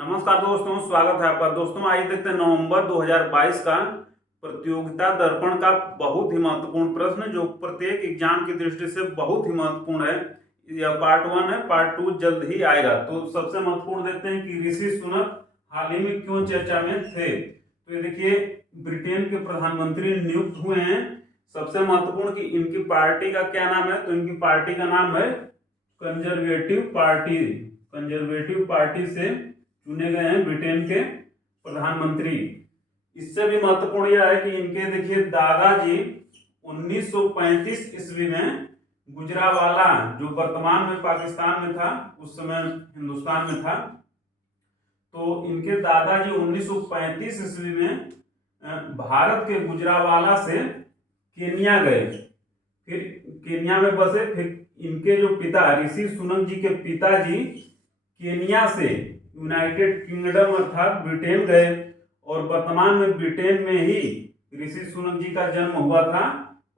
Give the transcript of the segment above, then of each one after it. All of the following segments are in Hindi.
नमस्कार दोस्तों, स्वागत है आपका। दोस्तों आइए देखते हैं नवंबर 2022 का प्रतियोगिता दर्पण का बहुत ही महत्वपूर्ण प्रश्न, जो प्रत्येक एग्जाम की दृष्टि से बहुत ही महत्वपूर्ण है। यह पार्ट 1 है, पार्ट 2 जल्द ही आएगा। तो सबसे महत्वपूर्ण देखते हैं कि ऋषि सुनक हाल ही में क्यों चर्चा में थे। तो ये देखिए, ब्रिटेन के प्रधानमंत्री नियुक्त हुए हैं। सबसे महत्वपूर्ण कि इनकी पार्टी का क्या नाम है, तो इनकी पार्टी का नाम है कंजर्वेटिव पार्टी। कंजर्वेटिव पार्टी से चुने गए हैं ब्रिटेन के प्रधानमंत्री। इससे भी महत्वपूर्ण यह है कि इनके देखिए दादाजी 1935 ईस्वी में गुजरावाला, जो वर्तमान में पाकिस्तान में था, उस समय हिंदुस्तान में था, तो इनके दादाजी 1935 ईस्वी में भारत के गुजरावाला से केन्या गए, फिर केन्या में बसे। फिर इनके जो पिता ऋषि सुनक जी के पिताजी केन्या से यूनाइटेड किंगडम अर्थात ब्रिटेन गए, और वर्तमान में ब्रिटेन में ही ऋषि सुनक जी का जन्म हुआ था,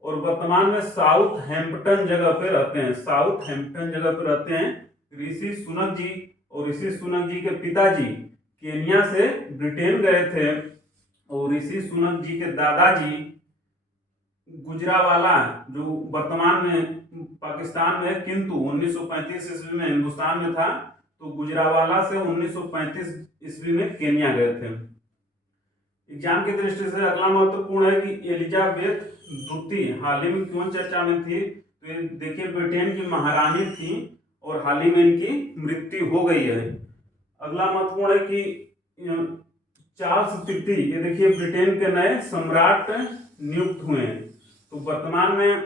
और वर्तमान में साउथ हैम्पटन जगह पे रहते हैं। साउथ हैम्पटन जगह पे रहते हैं ऋषि सुनक जी। और ऋषि सुनक जी के पिताजी केन्या से ब्रिटेन गए थे, और ऋषि सुनक जी के दादाजी गुजरावाला, जो वर्तमान में पाकिस्तान में किंतु 1935 ईस्वी में हिंदुस्तान में था, तो गुजरावाला से 1935 ईस्वी में केन्या गए थे। एग्जाम की दृष्टि से अगला महत्वपूर्ण है कि एलिजाबेथ द्वितीय हाल ही में क्यों चर्चा में थी। तो ये देखिए, ब्रिटेन की महारानी थी और हाल ही में इनकी मृत्यु हो गई है। अगला महत्वपूर्ण है कि चार्ल्स तृतीय, ये देखिए ब्रिटेन के नए सम्राट नियुक्त हुए हैं। तो वर्तमान में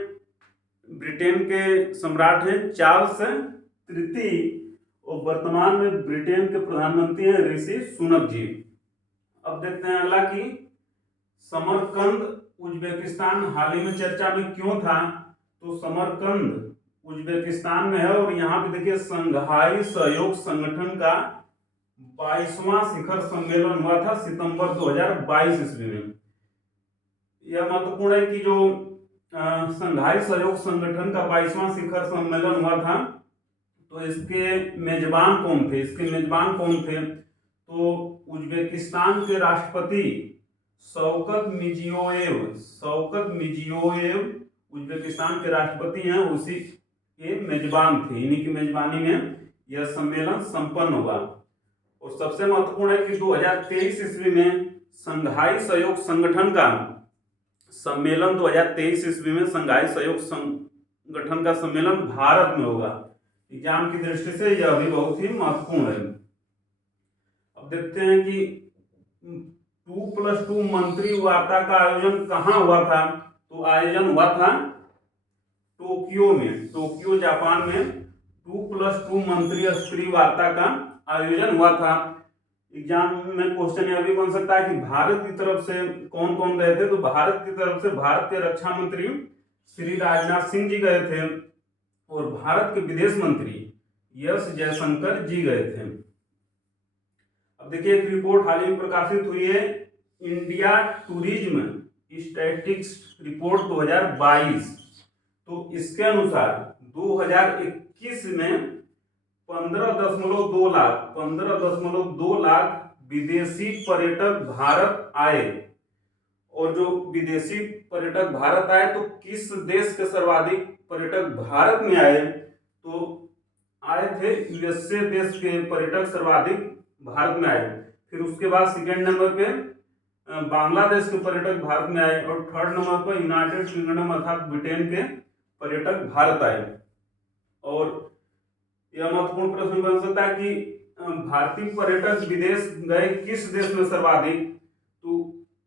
ब्रिटेन के सम्राट हैं चार्ल्स तृतीय, और वर्तमान में ब्रिटेन के प्रधानमंत्री हैं ऋषि सुनक जी। अब देखते हैं अगला कि समरकंद उज्बेकिस्तान हाल ही में चर्चा में क्यों था। तो समरकंद उज्बेकिस्तान में है, और यहाँ पे देखिए संघाई सहयोग संगठन का 22वां शिखर सम्मेलन हुआ था सितंबर 2022 ईस्वी में। यह महत्वपूर्ण है कि जो संघाई सहयोग संगठन का 22वां शिखर सम्मेलन हुआ था, तो इसके मेजबान कौन थे। तो उज्बेकिस्तान के राष्ट्रपति शौकत मिर्जियोयेव उज्बेकिस्तान के राष्ट्रपति हैं, उसी के मेजबान थे। इन्हीं की मेजबानी में यह सम्मेलन संपन्न हुआ। और सबसे महत्वपूर्ण है कि 2023 ईस्वी में संघाई सहयोग संगठन का सम्मेलन 2023 ईस्वी में संघाई सहयोग संगठन का सम्मेलन भारत में होगा। एग्जाम की दृष्टि से यह भी बहुत ही महत्वपूर्ण है। अब देखते हैं कि 2+2 मंत्री वार्ता का आयोजन कहाँ हुआ था। तो आयोजन हुआ था टोक्यो जापान में 2+2 मंत्री स्तरीय वार्ता का आयोजन हुआ था। एग्जाम में क्वेश्चन यह भी बन सकता है कि भारत की तरफ से कौन कौन गए थे। तो भारत की तरफ से भारत के रक्षा मंत्री श्री राजनाथ सिंह जी गए थे, और भारत के विदेश मंत्री एस जयशंकर जी गए थे। अब देखिए, एक रिपोर्ट हाल ही में प्रकाशित हुई है, इंडिया टूरिज्म स्टैटिस्टिक्स रिपोर्ट 2022। तो इसके अनुसार 2021 में 15.2 लाख विदेशी पर्यटक भारत आए। और जो विदेशी पर्यटक भारत आए, तो किस देश के सर्वाधिक पर्यटक भारत में आए। तो आए थे यूएसए देश के पर्यटक सर्वाधिक भारत में आए। फिर उसके बाद सेकेंड नंबर पे बांग्लादेश के पर्यटक भारत में आए, और थर्ड नंबर पर यूनाइटेड किंगडम अर्थात ब्रिटेन के पर्यटक भारत आए। और यह महत्वपूर्ण प्रश्न बन सकता है कि भारतीय पर्यटक विदेश गए किस देश में सर्वाधिक। तो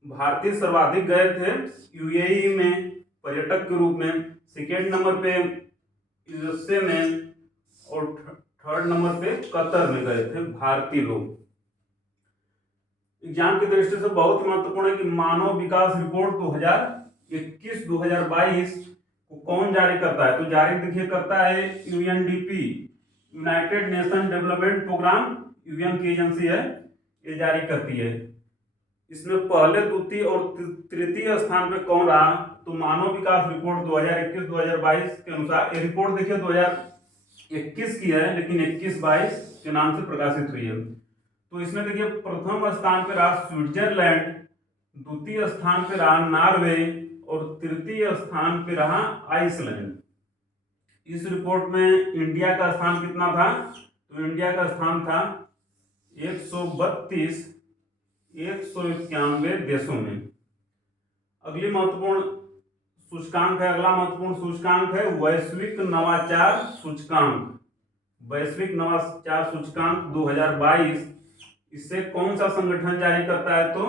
भारतीय सर्वाधिक गए थे यूएई में पर्यटक के रूप में, सेकेंड नंबर पे यूएसए में, और थर्ड नंबर पे कतर में गए थे भारतीय लोग। एग्जाम की दृष्टि से बहुत महत्वपूर्ण है कि मानव विकास रिपोर्ट 2021-2022 को कौन जारी करता है। तो जारी देखिए करता है UNDP, United Nation development programme, UN की एजेंसी है, ये जारी करती है। इसमें पहले, द्वितीय और तृतीय स्थान पे कौन रहा। तो मानव विकास रिपोर्ट 2021-2022 के अनुसार ये रिपोर्ट देखिए 2021 की है, लेकिन 21-22 के नाम से प्रकाशित हुई है। तो इसमें देखिए प्रथम स्थान पे रहा स्विट्जरलैंड, द्वितीय स्थान पे रहा नॉर्वे और तृतीय स्थान पे रहा आइसलैंड। इस रिपोर्ट में इंडिया का स्थान कितना था? तो इंडिया का स्थान था 132 191 देशों में। अगली महत्वपूर्ण सूचकांक है, अगला महत्वपूर्ण सूचकांक है वैश्विक नवाचार सूचकांक। वैश्विक नवाचार सूचकांक 2022, इसे कौन सा संगठन जारी करता है? तो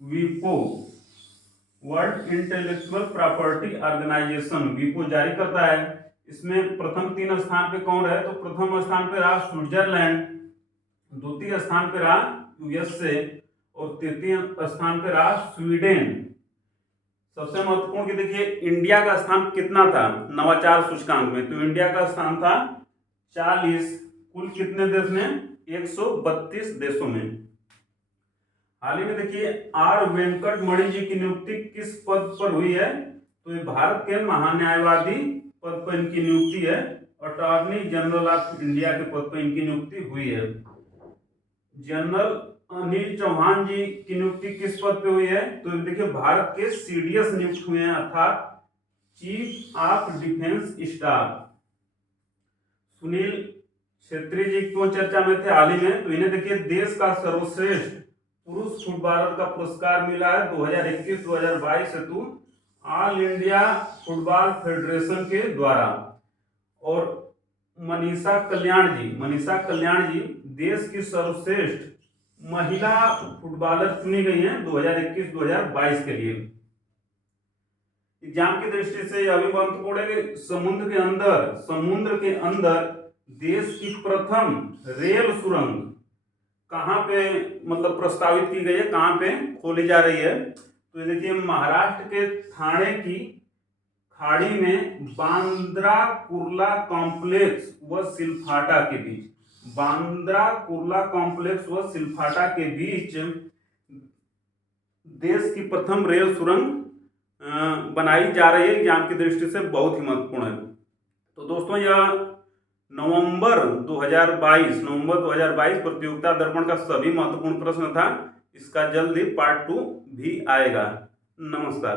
वीपो, वर्ल्ड इंटेलेक्चुअल प्रॉपर्टी ऑर्गेनाइजेशन, वीपो जारी करता है। इसमें प्रथम 3 स्थान पे कौन रहे? तो प्रथम स्थान पे रहा स्विट्जरलैंड, द्वितीय स्थान पे रहा यूएसए और तृतीय स्थान पे रहा स्वीडन। सबसे महत्वपूर्ण कि देखिए इंडिया का स्थान कितना था नवाचार सूचकांक में? तो इंडिया का स्थान था 40, कुल कितने देश में? 132 देशों में। हाल ही में देखिए आर वेंकट मणि जी की नियुक्ति किस पद पर हुई है? तो ये भारत के महान्यायवादी पद पर इनकी नियुक्ति है। अटॉर्नी जनरल ऑफ इंडिया के पद पर इनकी नियुक्ति हुई है। जनरल अनिल चौहान जी की नियुक्ति किस पद पे हुई है? तो देखिए भारत के सीडीएस नियुक्त हुए हैं, अर्थात chief of defence staff. Sunil Chhetri ji क्यों चर्चा में थे हाल ही में? तो इन्हें देखिए देश का सर्वश्रेष्ठ पुरुष फुटबॉलर का पुरस्कार मिला है 2021-2022 हेतु ऑल इंडिया फुटबॉल फेडरेशन के द्वारा। और मनीषा कल्याण जी देश की सर्वश्रेष्ठ महिला फुटबॉलर चुनी गई हैं 2021-2022 के लिए। एग्जाम की दृष्टि से यह भी महत्वपूर्ण है कि समुद्र के अंदर देश की प्रथम रेल सुरंग कहाँ पे मतलब प्रस्तावित की गई है, कहाँ पे खोली जा रही है? तो ये देखिए महाराष्ट्र के थाने की खाड़ी में बांद्रा कुर्ला कॉम्प्लेक्स व सिलफाटा के बीच, बांद्रा कुर्ला कॉम्प्लेक्स व सिलफाटा के बीच देश की प्रथम रेल सुरंग बनाई जा रही है। एग्जाम की दृष्टि से बहुत ही महत्वपूर्ण है। तो दोस्तों यह नवंबर 2022 प्रतियोगिता दर्पण का सभी महत्वपूर्ण प्रश्न था। इसका जल्दी पार्ट 2 भी आएगा। नमस्कार।